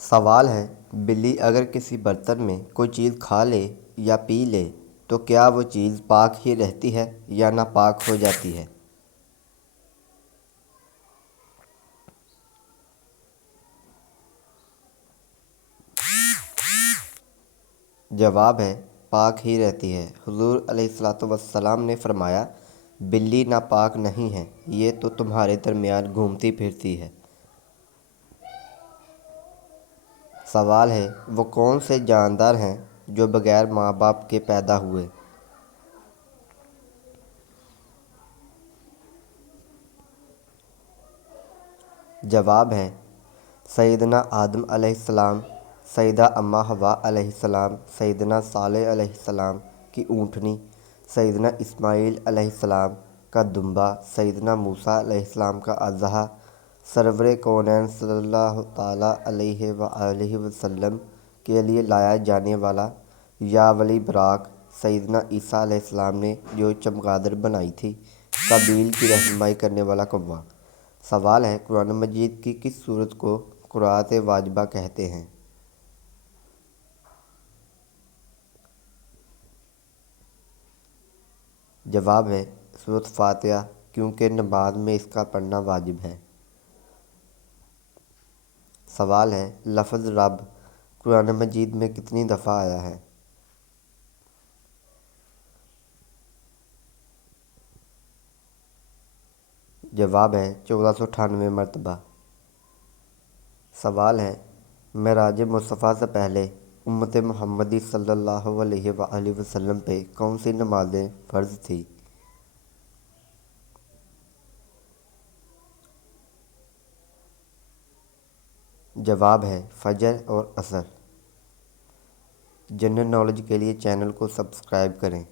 سوال ہے، بلی اگر کسی برتن میں کوئی چیز کھا لے یا پی لے تو کیا وہ چیز پاک ہی رہتی ہے یا ناپاک ہو جاتی ہے؟ جواب ہے، پاک ہی رہتی ہے۔ حضور علیہ الصلوۃ والسلام نے فرمایا، بلی ناپاک نہیں ہے، یہ تو تمہارے درمیان گھومتی پھرتی ہے۔ سوال ہے، وہ کون سے جاندار ہیں جو بغیر ماں باپ کے پیدا ہوئے؟ جواب ہے، سیدنا آدم علیہ السلام، سیدہ اماں حوا علیہ السلام، سیدنا صالح علیہ السلام کی اونٹنی، سیدنا اسماعیل علیہ السلام کا دمبا، سیدنا موسیٰ علیہ السلام کا اژدہا، سرور کونین صلی اللہ تعالیٰ علیہ وآلہ وسلم کے لیے لایا جانے والا یاولی براق، سیدنا عیسیٰ علیہ السلام نے جو چمگادڑ بنائی تھی، قابیل کی رہنمائی کرنے والا کوا۔ سوال ہے، قرآن مجید کی کس سورت کو قرأت واجبہ کہتے ہیں؟ جواب ہے، سورۃ فاتحہ، کیونکہ نماز میں اس کا پڑھنا واجب ہے۔ سوال ہے، لفظ رب قرآن مجید میں کتنی دفعہ آیا ہے؟ جواب ہے، 1498 مرتبہ۔ سوال ہے، معراج مصطفیٰ سے پہلے امت محمدی صلی اللہ علیہ وآلہ وسلم پہ کون سی نمازیں فرض تھیں؟ جواب ہے، فجر اور عصر۔ جنرل نالج کے لیے چینل کو سبسکرائب کریں۔